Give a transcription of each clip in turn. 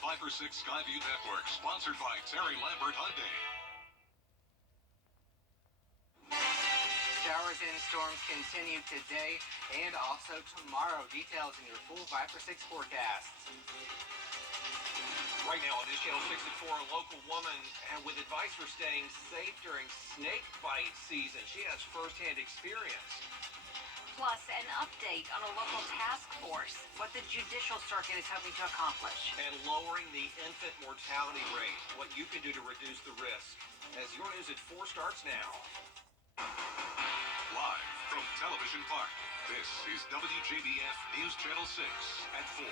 5 for 6 Skyview Network, sponsored by Terry Lambert Hyundai. Showers and storms continue today and also tomorrow. Details in your full 5 for 6 forecast. Right now on this Channel 6 at 4, a local woman with advice for staying safe during snake bite season. She has firsthand experience. Plus, an update on a local task force, what the Judicial Circuit is hoping to accomplish. And lowering the infant mortality rate, what you can do to reduce the risk. As your news at 4 starts now. Live from Television Park, this is Wjbf News Channel 6 at 4.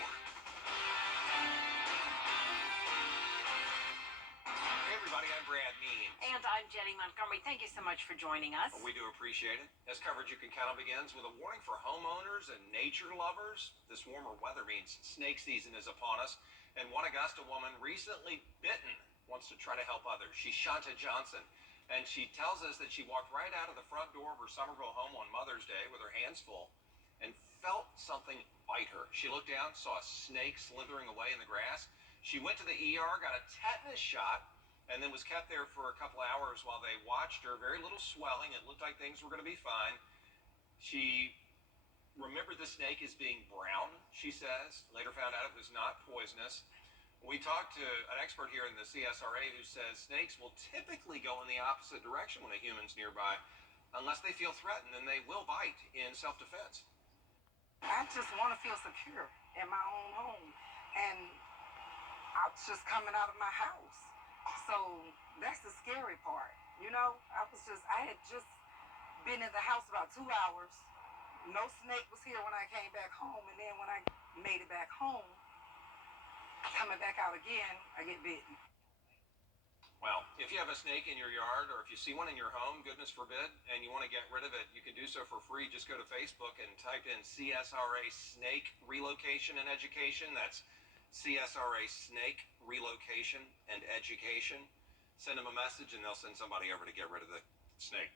Hey everybody, I'm Brad Mean. And I'm Jenny Montgomery. Thank you so much for joining us. We do appreciate it. As coverage you can count on begins with a warning for homeowners and nature lovers. This warmer weather means snake season is upon us. And one Augusta woman recently bitten wants to try to help others. She's Shanta Johnson. And she tells us that she walked right out of the front door of her Somerville home on Mother's Day with her hands full and felt something bite her. She looked down, saw a snake slithering away in the grass. She went to the ER, got a tetanus shot, and then was kept there for a couple hours while they watched her. Very little swelling. It looked like things were going to be fine. She remembered the snake as being brown, she says. Later found out it was not poisonous. We talked to an expert here in the CSRA who says snakes will typically go in the opposite direction when a human's nearby. Unless they feel threatened, then they will bite in self-defense. I just want to feel secure in my own home. And I was just coming out of my house. So that's the scary part. You know, I had just been in the house about 2 hours. No snake was here when I came back home. And then when I made it back home, coming back out again, I get bitten. Well, if you have a snake in your yard or if you see one in your home, goodness forbid, and you want to get rid of it, you can do so for free. Just go to Facebook and type in CSRA Snake Relocation and Education. That's CSRA Snake Relocation and Education. Send them a message and they'll send somebody over to get rid of the snake.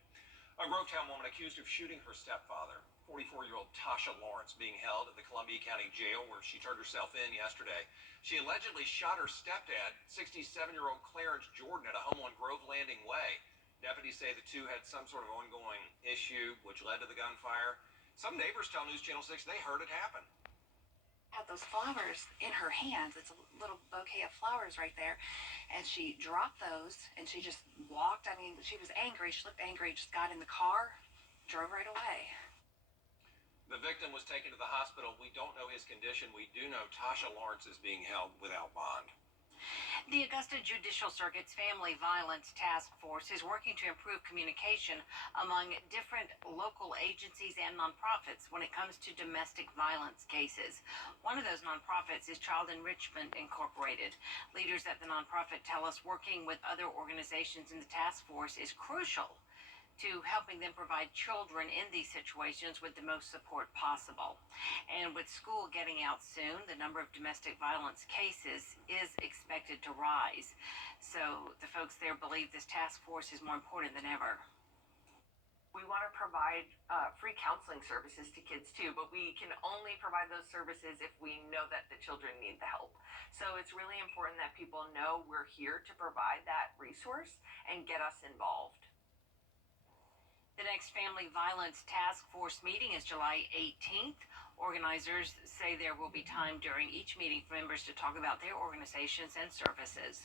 A Grovetown woman accused of shooting her stepfather, 44-year-old Tasha Lawrence, being held at the Columbia County Jail where she turned herself in yesterday. She allegedly shot her stepdad, 67-year-old Clarence Jordan, at a home on Grove Landing Way. Deputies say the two had some sort of ongoing issue which led to the gunfire. Some neighbors tell News Channel 6 they heard it happen. Had those flowers in her hands. It's a little bouquet of flowers right there. And she dropped those and she just walked. I mean, she was angry. She looked angry. Just got in the car, drove right away. The victim was taken to the hospital. We don't know his condition. We do know Tasha Lawrence is being held without bond. The Augusta Judicial Circuit's Family Violence Task Force is working to improve communication among different local agencies and nonprofits when it comes to domestic violence cases. One of those nonprofits is Child Enrichment Incorporated. Leaders at the nonprofit tell us working with other organizations in the task force is crucial to helping them provide children in these situations with the most support possible. And with school getting out soon, the number of domestic violence cases is expected to rise. So the folks there believe this task force is more important than ever. We want to provide free counseling services to kids too, but we can only provide those services if we know that the children need the help. So it's really important that people know we're here to provide that resource and get us involved. The next Family Violence Task Force meeting is July 18th. Organizers say there will be time during each meeting for members to talk about their organizations and services.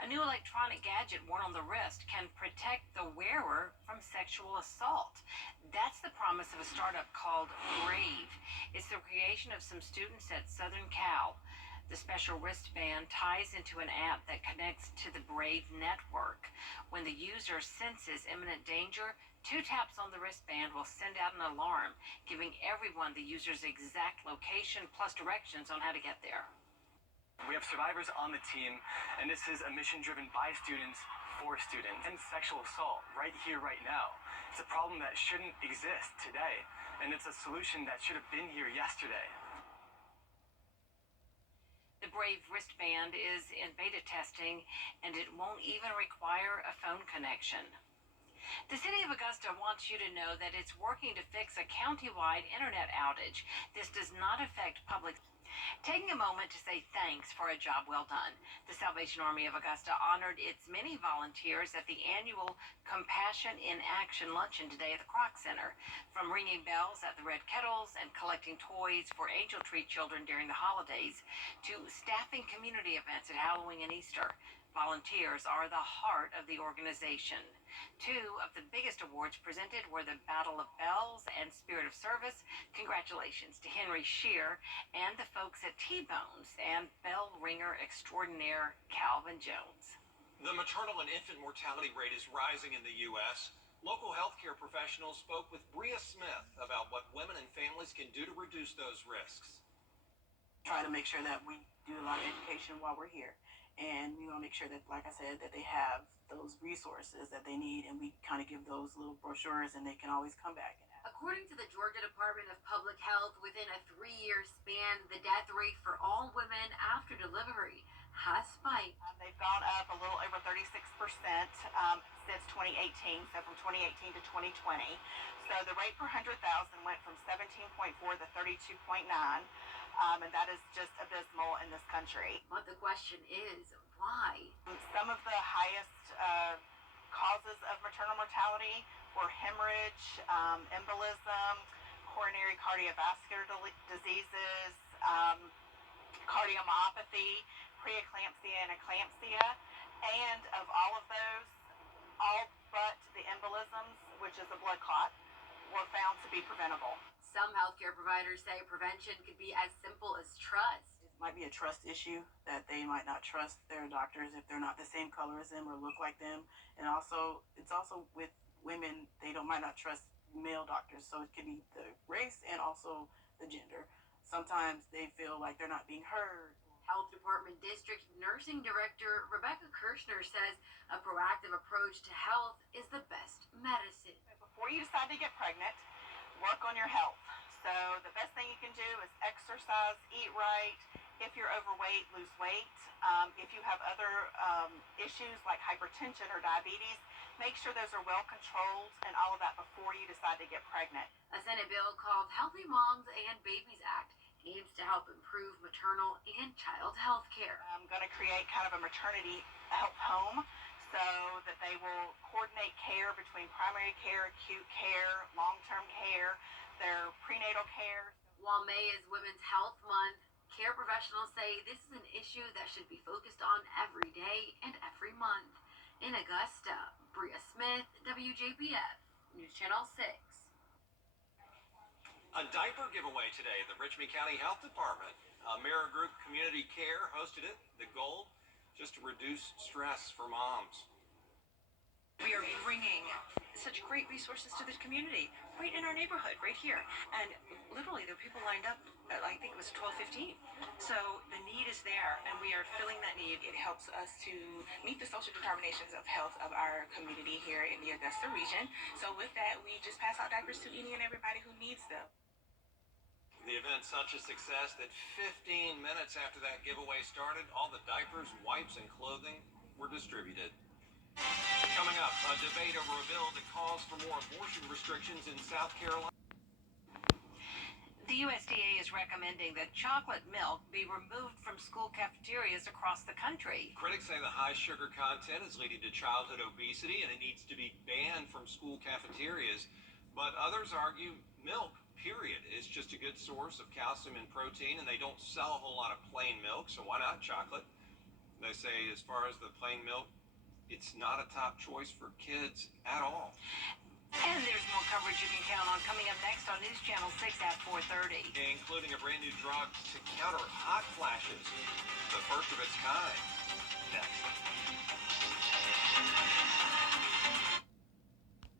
A new electronic gadget worn on the wrist can protect the wearer from sexual assault. That's the promise of a startup called Wjbf. It's the creation of some students at Southern Cal. The special wristband ties into an app that connects to the Wjbf network. When the user senses imminent danger, 2 taps on the wristband will send out an alarm, giving everyone the user's exact location plus directions on how to get there. We have survivors on the team, and this is a mission driven by students for students. And sexual assault right here, right now. It's a problem that shouldn't exist today, and it's a solution that should have been here yesterday. The Wjbf wristband is in beta testing, and it won't even require a phone connection. The City of Augusta wants you to know that it's working to fix a county-wide internet outage. This does not affect public. Taking a moment to say thanks for a job well done. The Salvation Army of Augusta honored its many volunteers at the annual Compassion in Action luncheon today at the Kroc Center. From ringing bells at the Red Kettles and collecting toys for Angel Tree children during the holidays to staffing community events at Halloween and Easter. Volunteers are the heart of the organization. Two of the biggest awards presented were the Battle of Bells and Spirit of Service. Congratulations to Henry Shear and the folks at T-Bones and bell ringer extraordinaire Calvin Jones. The maternal and infant mortality rate is rising in the U.S. Local healthcare professionals spoke with Bria Smith about what women and families can do to reduce those risks. Try to make sure that we do a lot of education while we're here. And we want to make sure that, like I said, that they have those resources that they need, and we kind of give those little brochures, and they can always come back. According to the Georgia Department of Public Health, within a 3-year span, the death rate for all women after delivery has spiked. They've gone up a little over 36% since 2018, so from 2018 to 2020. So the rate per 100,000 went from 17.4 to 32.9. And that is just abysmal in this country. But the question is, why? Some of the highest causes of maternal mortality were hemorrhage, embolism, coronary cardiovascular diseases, cardiomyopathy, preeclampsia and eclampsia. And of all of those, all but the embolisms, which is a blood clot, were found to be preventable. Some healthcare providers say prevention could be as simple as trust. It might be a trust issue that they might not trust their doctors if they're not the same color as them or look like them. And also, it's also with women, they might not trust male doctors. So it could be the race and also the gender. Sometimes they feel like they're not being heard. Health Department District Nursing Director Rebecca Kirshner says a proactive approach to health is the best medicine. Before you decide to get pregnant, work on your health. So the best thing you can do is exercise, eat right. If you're overweight, lose weight. If you have other issues like hypertension or diabetes, make sure those are well controlled and all of that before you decide to get pregnant. A Senate bill called Healthy Moms and Babies Act aims to help improve maternal and child health care. I'm going to create kind of a maternity health home so that they will coordinate care between primary care, acute care, long-term care, their prenatal care. While May is Women's Health Month, care professionals say this is an issue that should be focused on every day and every month. In Augusta, Bria Smith, WJBF, News Channel 6. A diaper giveaway today at the Richmond County Health Department. AmeriGroup Community Care hosted it. The goal, just to reduce stress for moms. We are bringing such great resources to the community, right in our neighborhood, right here. And literally, there are people lined up at, I think it was 12:15. So the need is there, and we are filling that need. It helps us to meet the social determinations of health of our community here in the Augusta region. So with that, we just pass out diapers to any and everybody who needs them. The event such a success that 15 minutes after that giveaway started, all the diapers, wipes, and clothing were distributed. Coming up, a debate over a bill that calls for more abortion restrictions in South Carolina. The USDA is recommending that chocolate milk be removed from school cafeterias across the country. Critics say the high sugar content is leading to childhood obesity and it needs to be banned from school cafeterias. But others argue milk, period, is just a good source of calcium and protein, and they don't sell a whole lot of plain milk, so why not chocolate? They say as far as the plain milk, it's not a top choice for kids at all. And there's more coverage you can count on coming up next on News Channel 6 at 4:30. Including a brand new drug to counter hot flashes, the first of its kind. Next.